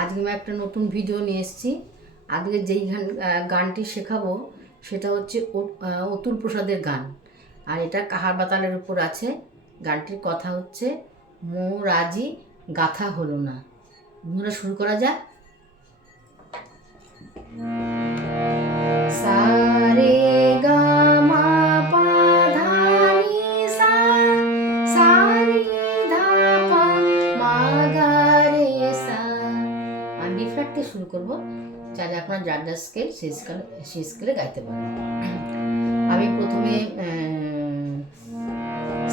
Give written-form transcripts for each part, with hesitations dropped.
আজকে আমি একটা নতুন ভিডিও নিয়ে এসেছি। আজকে যেই গানটি শেখাবো সেটা হচ্ছে অতুল প্রসাদের গান, আর এটা কাহার বাতালের উপর আছে। গানটির কথা হচ্ছে মোর আজি গাথা হলো না। বন্ধুরা, শুরু করা যাক। সা রে গা মা পা ধা নি সা, সা নি ধা পা মা গা রে সা। আমি বি ফ্ল্যাট থেকে শুরু করবো, চাইলে আপনার যার যার স্কেল সেই স্কেলে গাইতে পারেন। আমি প্রথমে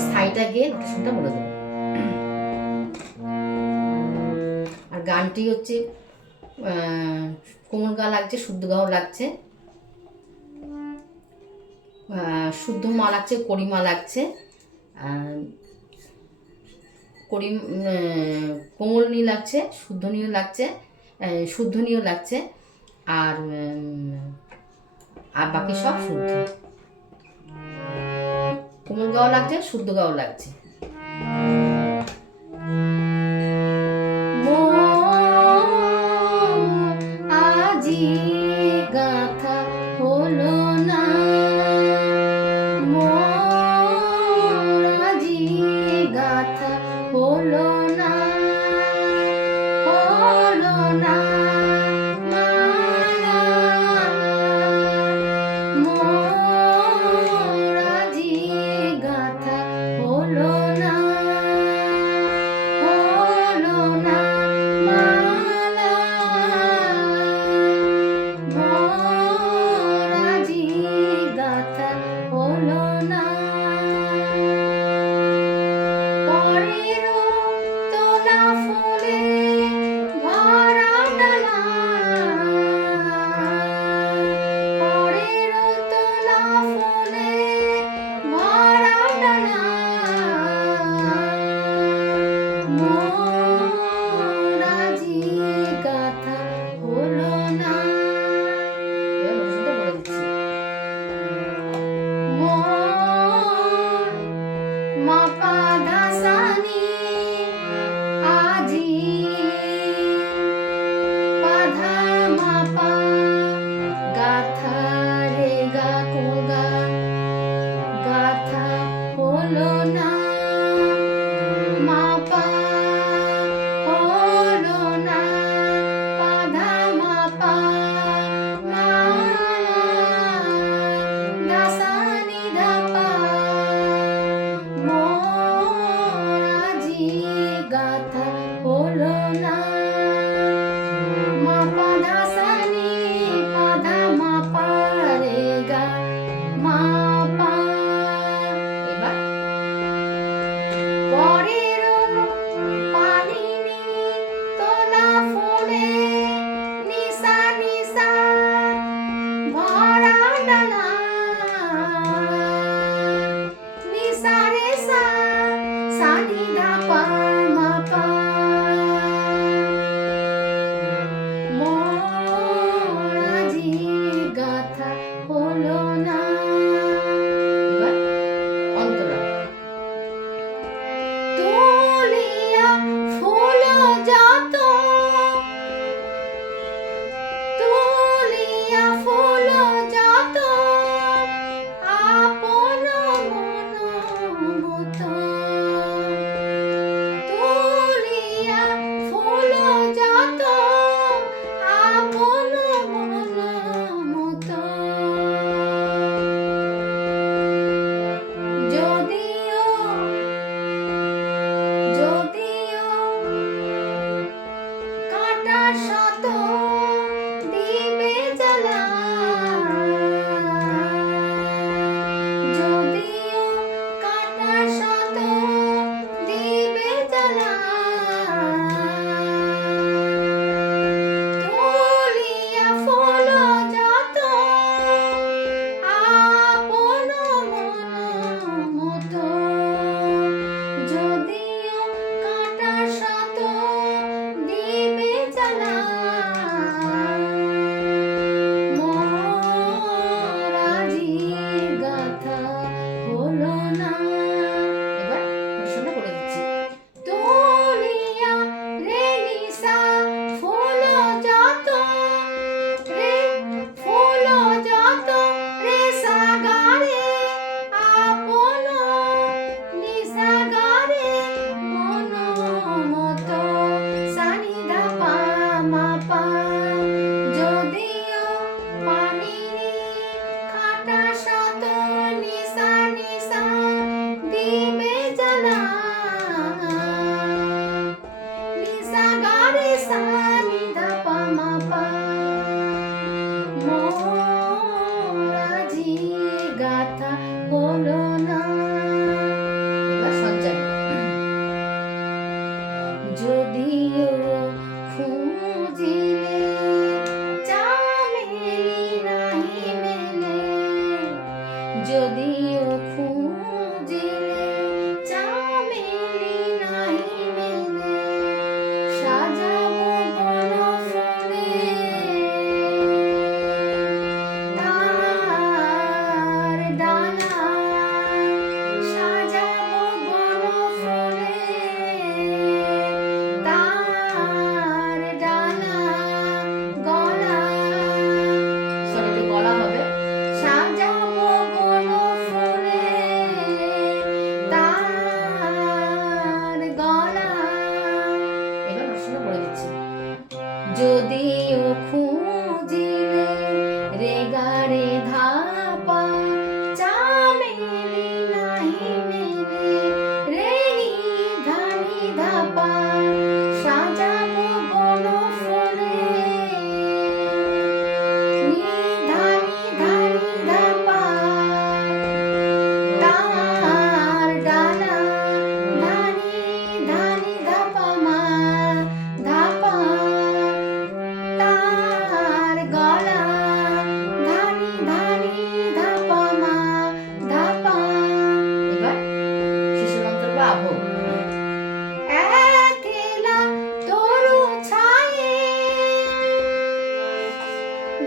স্থায়ীটা গিয়ে নোটেশনটা বলে দেবো। আর গানটি হচ্ছে কোমল গা লাগছে, শুদ্ধ গাও লাগছে, শুদ্ধ মা লাগছে, কড়িমা লাগছে, কোমল নি লাগছে, শুদ্ধ নিও লাগছে, শুদ্ধ নিও লাগছে, আর বাকি সব শুদ্ধ। কোমল গাও লাগছে, শুদ্ধ গাও লাগছে। আজি গাথা হলো না, আজি গাথা হলো না, হলো না আজি গাথা হলো না, হলো না মালা, আজি গাথা হলো না। পরের তোলা ফুলে ভরা ডালা, পরের তোলা ফুলে ভরা ডালা, মোর আজি গাথা হলো না। বলে দিচ্ছি, মোর মা পা ধা সা নি, আজি পা ধা মা পা, গাথা রে গা কোমল গা, গাথা হলো না, মা পা হলো না, পা ধা মা পা, মা ধা সা নি ধা পা, মোর আজি গাথা হলো না, মা পা ধা সা নি, পা ধা মা পা রে গা মা পা। এবার পরের পানি নি তোলা ফুলে নিসা নিসা ভরা ডালা, নিসা রে সা, সা নি ধা পা মা পা, মোর আজি গাথা হলো না। এবার অন্তরা। তুলিয়া ফুল যত, তুলিয়া ফুল যত, আপন মন মত, তুলিয়া ফুল যত, আপন মন মত, যদিও যদিও কাটা শত দিবে জ্বালা, যদিও কাটা শত দিবে জ্বালা, তুলিয়া ফুল যত, আপন মন মত, যদিও কাটা শত দিবে জ্বালা, যদিও খুঁজিলে রে গা রে ধাপা চামেলি নাহি মেলে রে নি ধানি ধাপা সাজাবো বন ফুলে নি ধানি ধানি ধাপা তার ডালা ধানি ধানি ধাপা মা ধাপা তার গলা ধানি ধানি ধাপা মা ধাপা। এবার শিশু মন্ত্র বা আভোগ। একলা তরু ছায়ে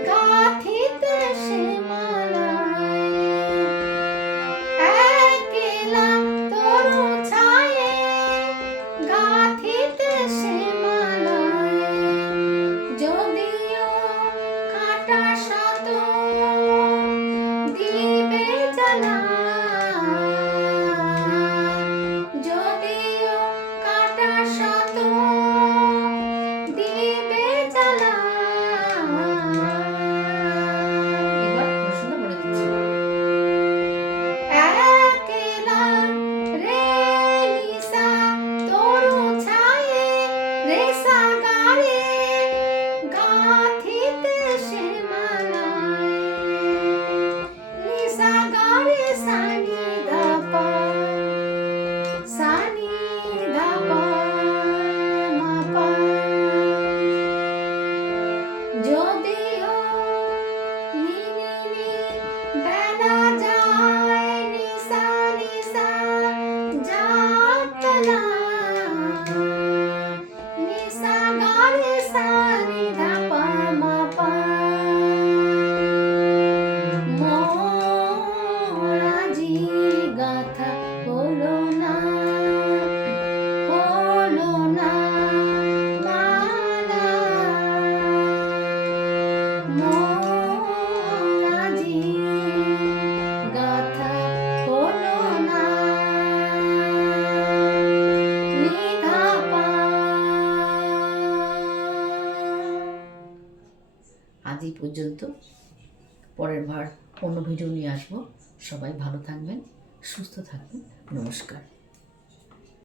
গাথিতে সে মালায় একলা তরু ছায়ে গাথিতে সে মালায় যদিও কাটা শত দিবে জ্বালা যদিও কাটা শত দিবে জ্বালা। এবার প্রশ্নটা বলে দিচ্ছি। একলা রে নিশা তরু ছায়ে রে সা গা রে গাথিতে সে মালায় নিশা গা রে সা নি ধা পা সা নি ধা পা মা পা যদিও নি নি নি বেলা যায় নিশা নিশা যাতনা নিশা গা রে সা নি ধা পা মা পা মোর আজি গাথা হলো না মালা মোর আজি গাথা হলো না নিধা পা। আজ এই পর্যন্ত। পরের বার অন্য ভিডিও নিয়ে আসবো। সবাই ভালো থাকবেন, সুস্থ থাকবেন। নমস্কার।